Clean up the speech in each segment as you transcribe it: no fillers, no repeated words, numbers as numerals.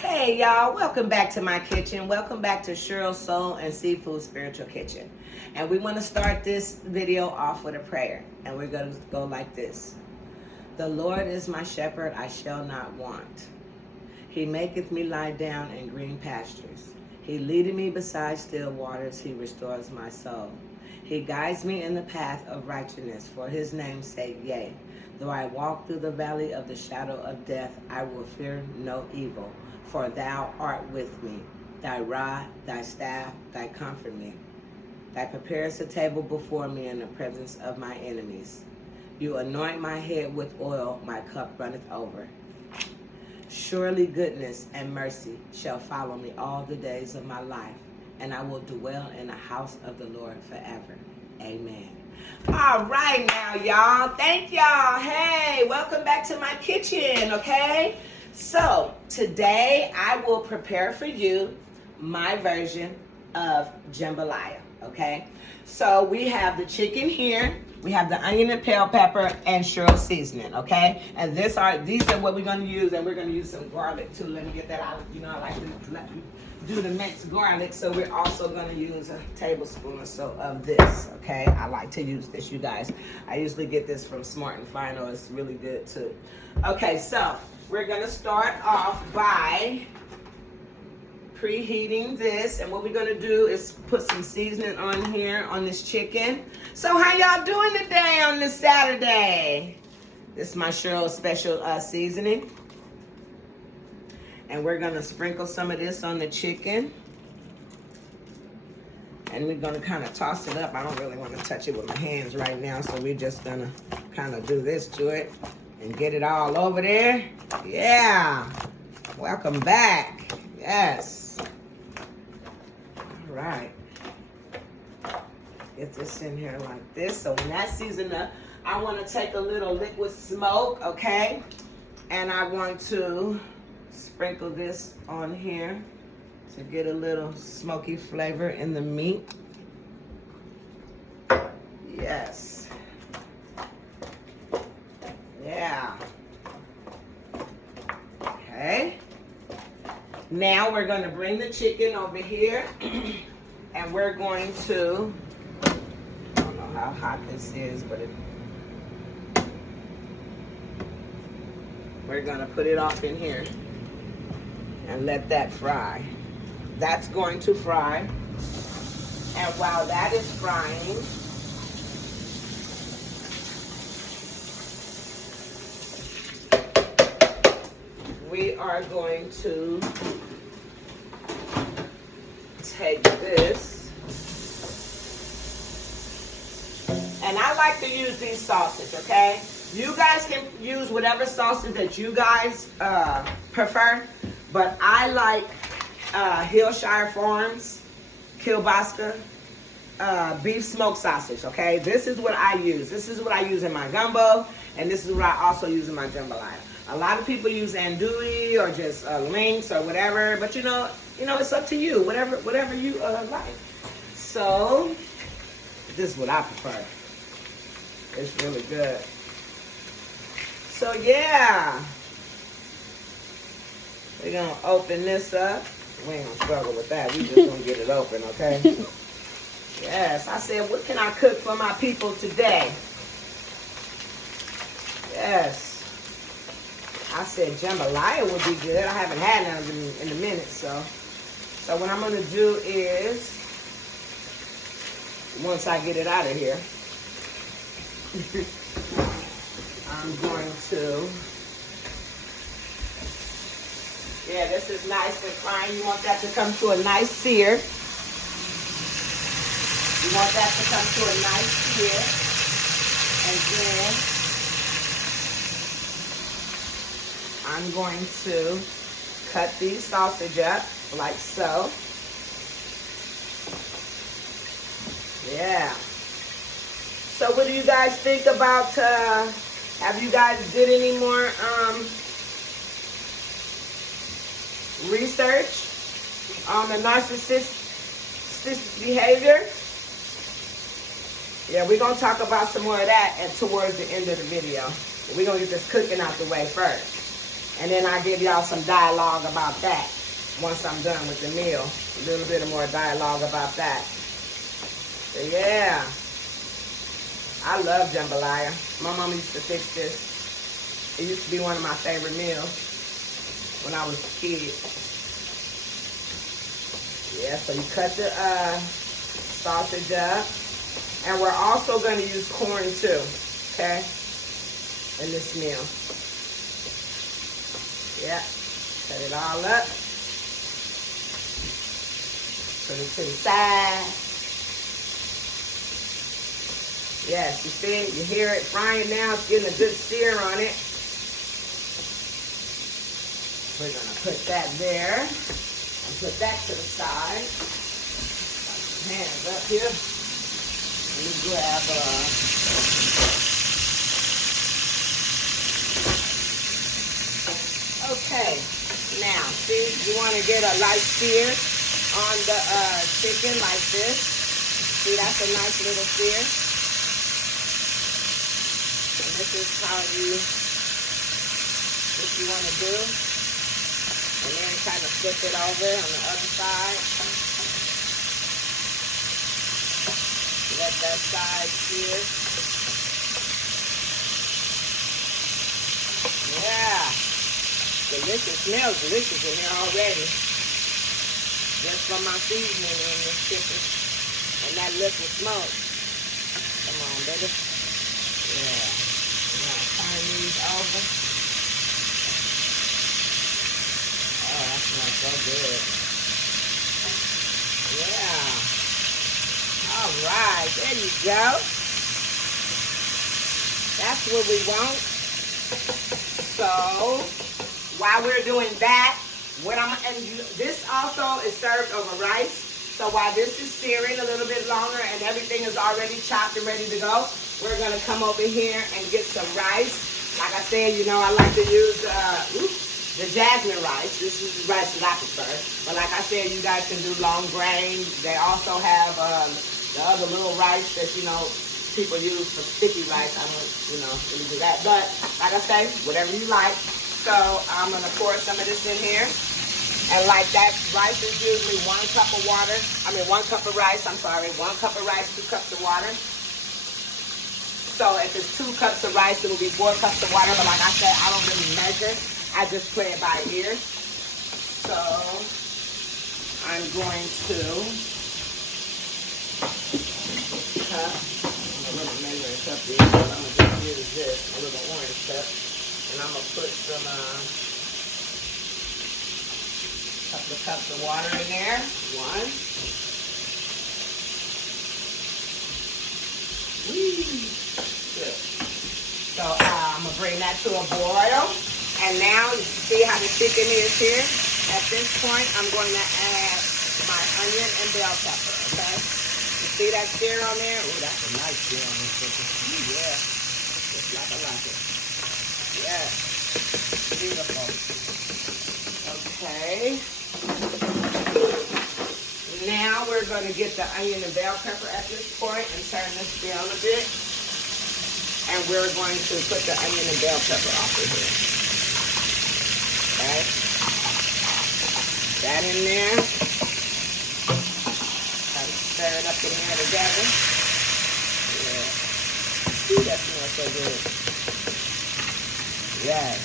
Hey y'all, welcome back to my kitchen. Welcome back to Cheryl's Soul and Seafood Spiritual Kitchen. And we want to start this video off with a prayer. And we're going to go like this. The Lord is my shepherd, I shall not want. He maketh me lie down in green pastures. He leadeth me beside still waters. He restores my soul. He guides me in the path of righteousness for his name's sake, yea. Though I walk through the valley of the shadow of death, I will fear no evil. For thou art with me. Thy rod, thy staff, thy comfort me. Thou preparest a table before me in the presence of my enemies. You anoint my head with oil, my cup runneth over. Surely goodness and mercy shall follow me all the days of my life, and I will dwell in the house of the Lord forever. Amen. All right now, y'all. Thank y'all. Hey, welcome back to my kitchen, okay? So, today I will prepare for you my version of jambalaya, okay? So, we have the chicken here. We have the onion and bell pepper and Cheryl seasoning, okay? And these are what we're going to use, and we're going to use some garlic too. Let me get that out. You know, I like to do the mixed garlic, so we're also going to use a tablespoon or so of this, okay? I like to use this, you guys. I usually get this from Smart and Final. It's really good too. Okay, so we're going to start off by preheating this, and what we're going to do is put some seasoning on here on this chicken. So how y'all doing today on this Saturday? This is my Cheryl special seasoning. And we're going to sprinkle some of this on the chicken. And we're going to kind of toss it up. I don't really want to touch it with my hands right now, so we're just going to kind of do this to it and get it all over there. Yeah. Welcome back. Yes. All right. Get this in here like this. So when that's seasoned up, I want to take a little liquid smoke, okay? And I want to sprinkle this on here to get a little smoky flavor in the meat. Yes. Yeah. Okay. Now we're going to bring the chicken over here and we're going to, I don't know how hot this is, but we're going to put it off in here and let that fry. That's going to fry. And while that is frying, we are going to take this. And I like to use these sauces, okay? You guys can use whatever sauces that you guys prefer. But I like Hillshire Farms, kielbasa, beef smoked sausage, okay? This is what I use. This is what I use in my gumbo, and this is what I also use in my jambalaya. A lot of people use andouille or just links or whatever, but you know, it's up to you, whatever you like. So, this is what I prefer. It's really good. So, yeah. We're going to open this up. We ain't going to struggle with that. We just going to get it open, okay? Yes, I said, what can I cook for my people today? Yes. I said jambalaya would be good. I haven't had none in a minute, so what I'm going to do is, once I get it out of here, I'm going to, yeah, this is nice and fine. You want that to come to a nice sear. You want that to come to a nice sear. And then I'm going to cut these sausage up like so. Yeah. So what do you guys think about, have you guys did any more research on the narcissistic behavior? Yeah, we're going to talk about some more of that towards the end of the video. We're going to get this cooking out the way first. And then I'll give y'all some dialogue about that once I'm done with the meal. A little bit more dialogue about that. So yeah. I love jambalaya. My mom used to fix this. It used to be one of my favorite meals when I was a kid. Yeah, so you cut the sausage up. And we're also going to use corn too, okay, in this meal. Yeah, cut it all up. Put it to the side. Yes, you see it, you hear it frying now. It's getting a good sear on it. We're going to put that there and put that to the side. Got some hands up here. Let me grab okay, now see, you want to get a light sear on the chicken like this. See, that's a nice little sear. And this is how what you want to do. And then kind of flip it over on the other side. Let that side sear. Yeah. Delicious. Smells delicious in here already. Just from my seasoning in this chicken. And that liquid smoke. Come on, baby. Yeah. Now turn these over. Oh, that smells so good. Yeah. All right, there you go. That's what we want. So, while we're doing that, this also is served over rice. So while this is searing a little bit longer and everything is already chopped and ready to go, we're gonna come over here and get some rice. Like I said, you know, I like to use the jasmine rice. This is the rice that I prefer. But like I said, you guys can do long grain. They also have the other little rice that, you know, people use for sticky rice. I don't, you know, really do that. But like I say, whatever you like. So I'm going to pour some of this in here. And like that, rice is usually 1 cup of water. 1 cup of rice, I'm sorry. 1 cup of rice, 2 cups of water. So if it's 2 cups of rice, it will be 4 cups of water. But like I said, I don't really measure. I just play it by ear. So I'm going to cup. I'm going to measure a cup here. I'm going to just use this, a little orange cup. And I'm going to put some couple of cups of water in there. 1. Whee! Good. So I'm going to bring that to a boil. And now, you see how the chicken is here? At this point, I'm going to add my onion and bell pepper, okay? You see that sear on there? Oh, that's a nice sear on this chicken. Ooh, yeah. Just like I like it. Yeah. Beautiful. Okay. Now we're going to get the onion and bell pepper at this point and turn this down a bit. And we're going to put the onion and bell pepper off of here. Okay. That in there. Try to stir it up in there together. Yeah. Ooh, that smells so good. Yes.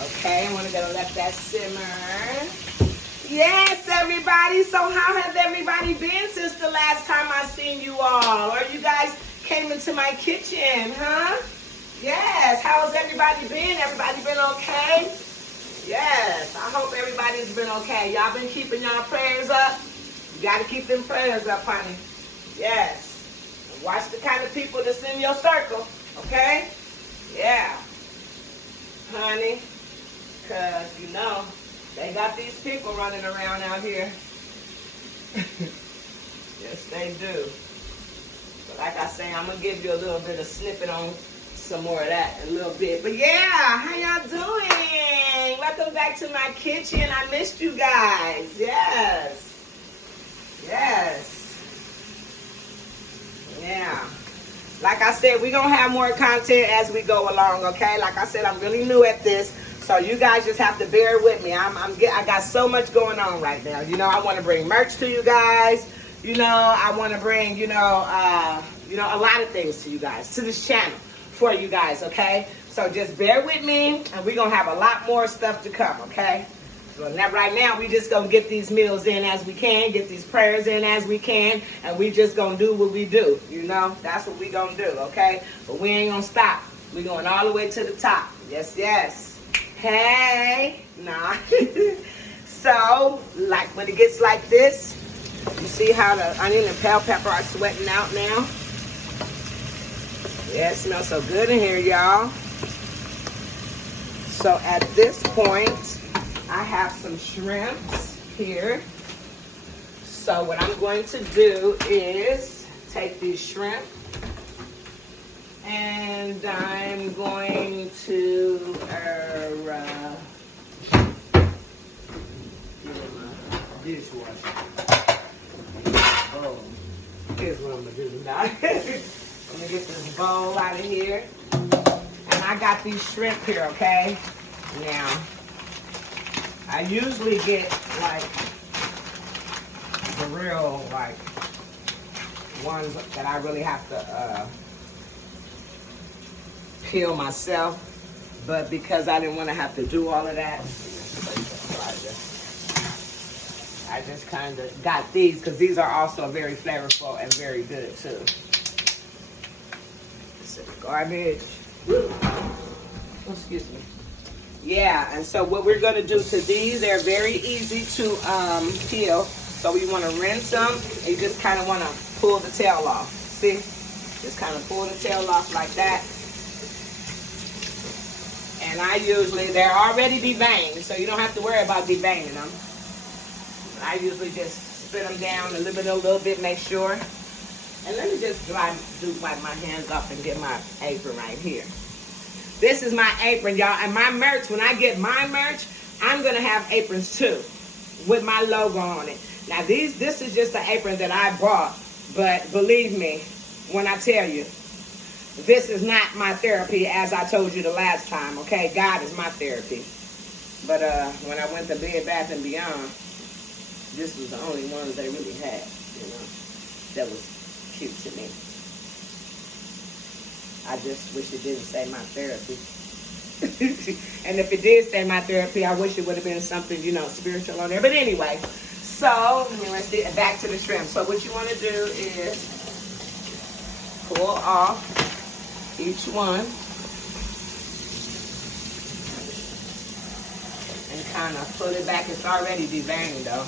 Okay, and we're gonna let that simmer. Yes, everybody. So how has everybody been since the last time I seen you all? Or you guys came into my kitchen, huh? Yes. How has everybody been? Everybody been okay? Yes. I hope everybody's been okay. Y'all been keeping y'all prayers up? You gotta keep them prayers up, honey. Yes. And watch the kind of people that's in your circle, okay? Yeah. Honey, because, you know, they got these people running around out here. Yes, they do. But like I say, I'm going to give you a little bit of snippet on some more of that in a little bit. But yeah, how y'all doing? Welcome back to my kitchen. I missed you guys. Yes. Yes. Yeah. Like I said, we're going to have more content as we go along, okay? Like I said, I'm really new at this. So you guys just have to bear with me. I got so much going on right now. You know, I want to bring merch to you guys. You know, I want to bring, you know, a lot of things to you guys, to this channel for you guys, okay? So just bear with me, and we're going to have a lot more stuff to come, okay? So right now, we just going to get these meals in as we can, get these prayers in as we can, and we just going to do what we do, you know? That's what we going to do, okay? But we ain't going to stop. We're going all the way to the top. Yes, yes. Hey. Nah. So, like when it gets like this, you see how the onion and bell pepper are sweating out now? Yeah, it smells so good in here, y'all. So at this point, I have some shrimps here. So what I'm going to do is take these shrimp and I'm going to get my dishwasher. Oh, here's what I'm gonna do now. I'm gonna get this bowl out of here. And I got these shrimp here, okay? Now, I usually get like the real like ones that I really have to peel myself, but because I didn't want to have to do all of that, I just kind of got these because these are also very flavorful and very good too. This is garbage. Oh, excuse me. Yeah, and so what we're gonna do to these, they're very easy to peel. So we want to rinse them, and you just kind of want to pull the tail off. See? Just kind of pull the tail off like that. And I usually, they're already deveined, so you don't have to worry about deveining them. I usually just spit them down a little bit, make sure. And let me just wipe my hands off and get my apron right here. This is my apron, y'all. And my merch, when I get my merch, I'm going to have aprons too with my logo on it. Now, this is just an apron that I bought. But believe me, when I tell you, this is not my therapy, as I told you the last time, okay? God is my therapy. But when I went to Bed Bath & Beyond, this was the only ones they really had, you know, that was cute to me. I just wish it didn't say my therapy. And if it did say my therapy, I wish it would have been something, you know, spiritual on there. But anyway, so let's get back to the shrimp. So what you want to do is pull off each one and kind of put it back. It's already deveined though.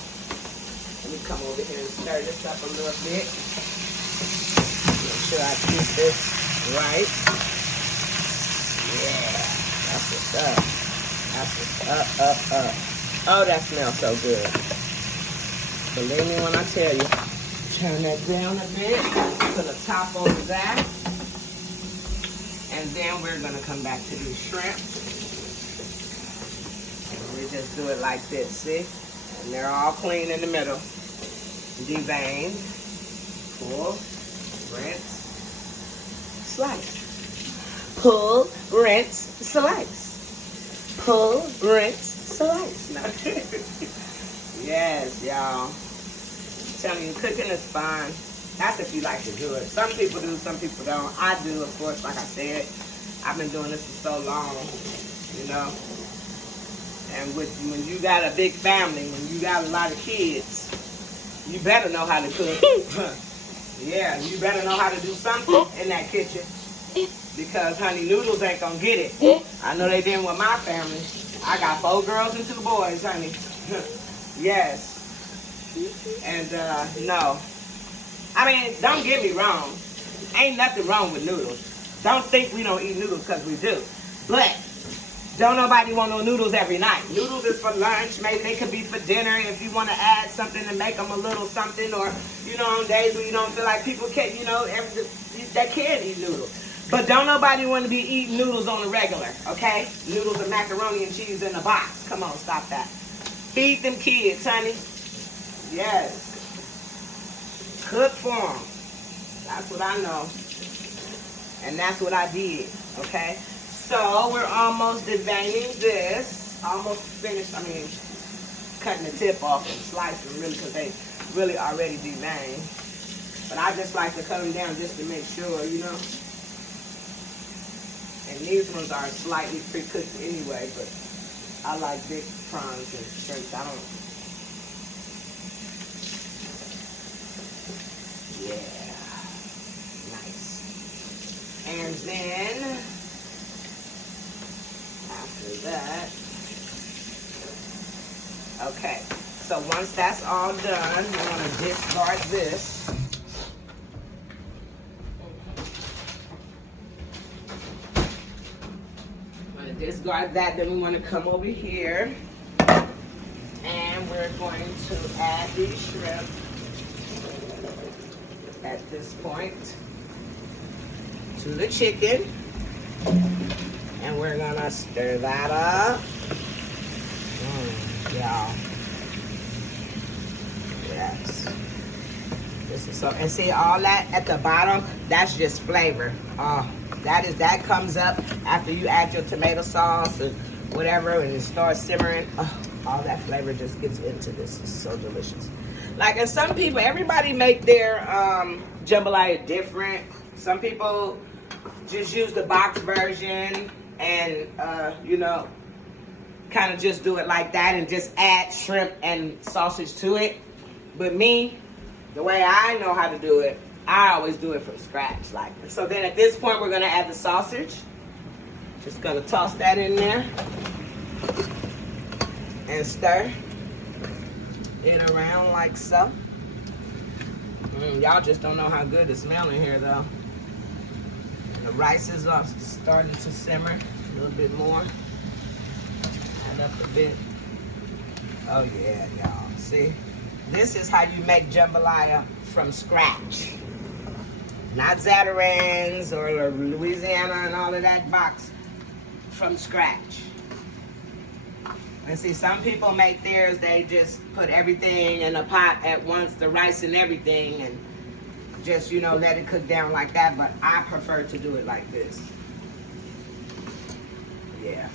Let me come over here and stir this up a little bit. Make sure I keep this right. Yeah, that's what's up. That's what's up. Oh, that smells so good. Believe me when I tell you. Turn that down a bit. Put a top over that. And then we're going to come back to these shrimp. And we just do it like this, see? And they're all clean in the middle. Deveined. Pull. Rinse. Slice. Pull. Rinse. Slice. Pull. Rinse. Slice. No. Yes, y'all. I'm telling you, cooking is fun. That's if you like to do it. Some people do, some people don't. I do, of course, like I said. I've been doing this for so long, you know. And when you got a big family, when you got a lot of kids, you better know how to cook. Yeah, you better know how to do something in that kitchen. Because, honey, noodles ain't going to get it. I know they didn't with my family. I got 4 girls and 2 boys, honey. Yes. And, no. I mean, don't get me wrong. Ain't nothing wrong with noodles. Don't think we don't eat noodles because we do. But don't nobody want no noodles every night. Noodles is for lunch. Maybe they could be for dinner if you want to add something to make them a little something. Or, you know, on days when you don't feel like people can, you know, they can eat noodles. But don't nobody want to be eating noodles on the regular, okay? Noodles and macaroni and cheese in a box. Come on, stop that. Feed them kids, honey. Yes. Cook for them. That's what I know. And that's what I did, okay? So we're almost deveining this. Almost finished, cutting the tip off and slicing really because they really already deveined. But I just like to cut them down just to make sure, you know. And these ones are slightly pre-cooked anyway, but I like big prawns and shrimps. I don't. Yeah. Nice. And then, after that, okay. So once that's all done, we're going to discard this. Discard that, then we want to come over here and we're going to add the shrimp at this point to the chicken, and we're gonna stir that up. Y'all, yes, this is so. And see all that at the bottom, that's just flavor. That comes up after you add your tomato sauce or whatever, and it starts simmering. All that flavor just gets into this. It's so delicious. Like, and some people, everybody make their jambalaya different. Some people just use the box version and you know, kind of just do it like that and just add shrimp and sausage to it. But me, the way I know how to do it, I always do it from scratch. Like, so then at this point, we're gonna add the sausage. Just gonna toss that in there and stir it around like so. Y'all just don't know how good it's smelling here though. And the rice is starting to simmer a little bit more. Add up a bit. Oh yeah, y'all. See? This is how you make jambalaya from scratch. Not Zatarain's or Louisiana and all of that box, from scratch. And see, some people make theirs, they just put everything in a pot at once, the rice and everything, and just, you know, let it cook down like that. But I prefer to do it like this. Yeah.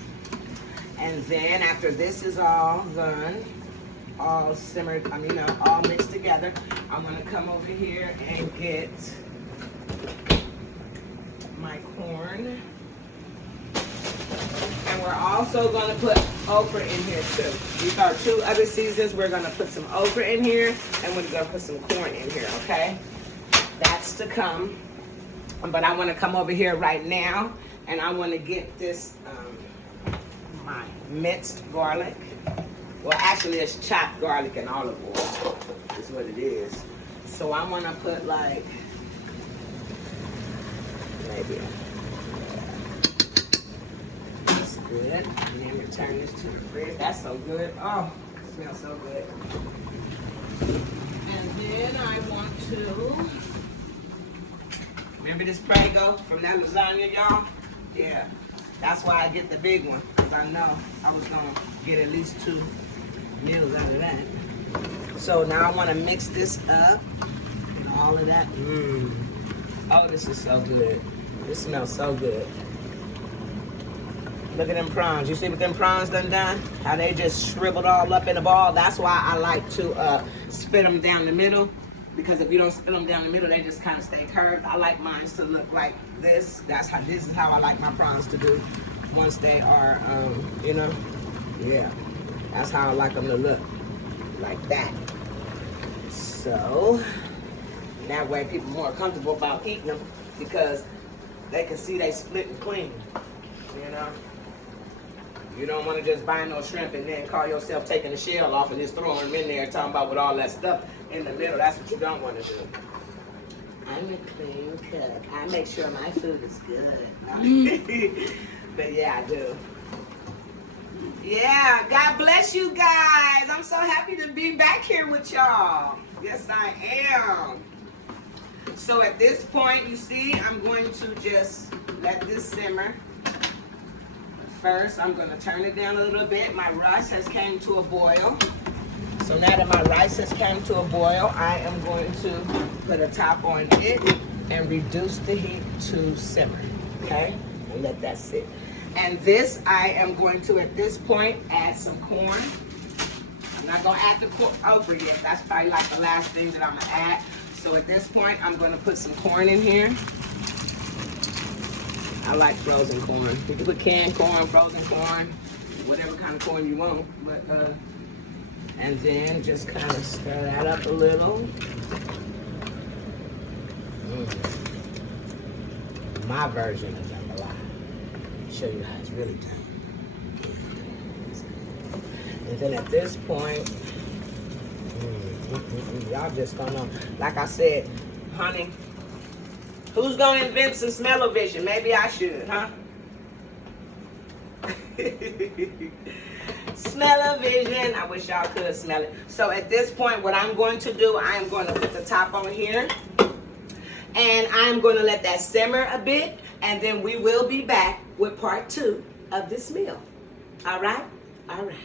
And then after this is all done, all simmered, all mixed together, I'm gonna come over here and get my corn. And we're also gonna put okra in here too. These are 2 other seasons. We're gonna put some okra in here and we're gonna put some corn in here, okay? That's to come. But I wanna come over here right now and I wanna get this, my minced garlic. Well, actually it's chopped garlic and olive oil is what it is. So I wanna put like, maybe. That's good. And then return this to the fridge. That's so good. Oh, it smells so good. And then I want to, remember this Prego from that lasagna, y'all? Yeah. That's why I get the big one, because I know I was gonna get at least 2 meals out of that. So now I want to mix this up and all of that. Oh, this is so good. This smells so good. Look at them prawns. You see what them prawns done? How they just shriveled all up in a ball. That's why I like to split them down the middle, because if you don't split them down the middle, they just kind of stay curved. I like mine to look like this. This is how I like my prawns to do once they are, you know, yeah. That's how I like them to look, like that. So that way people are more comfortable about eating them because they can see they split and clean, you know. You don't want to just buy no shrimp and then call yourself taking the shell off and just throwing them in there talking about with all that stuff in the middle. That's what you don't want to do. I'm a clean cook. I make sure my food is good. But yeah, I do. Yeah, God bless you guys. I'm so happy to be back here with y'all. Yes, I am. So at this point, you see, I'm going to just let this simmer. First, I'm going to turn it down a little bit. My rice has came to a boil. So now that my rice has came to a boil, I am going to put a top on it and reduce the heat to simmer, okay? And let that sit. And this, I am going to, at this point, add some corn. I'm not going to add the okra yet. That's probably like the last thing that I'm going to add. So at this point, I'm going to put some corn in here. I like frozen corn. You can put canned corn, frozen corn, whatever kind of corn you want. But and then just kind of stir that up a little. My version of jambalaya. Show you how it's really done. And then at this point, y'all just don't know. Like I said, honey, who's gonna invent some smell-o-vision? Maybe I should, huh? Smell-o-vision. I wish y'all could smell it. So at this point, what I'm going to do, I am going to put the top on here. And I'm going to let that simmer a bit. And then we will be back with part 2 of this meal. All right? All right.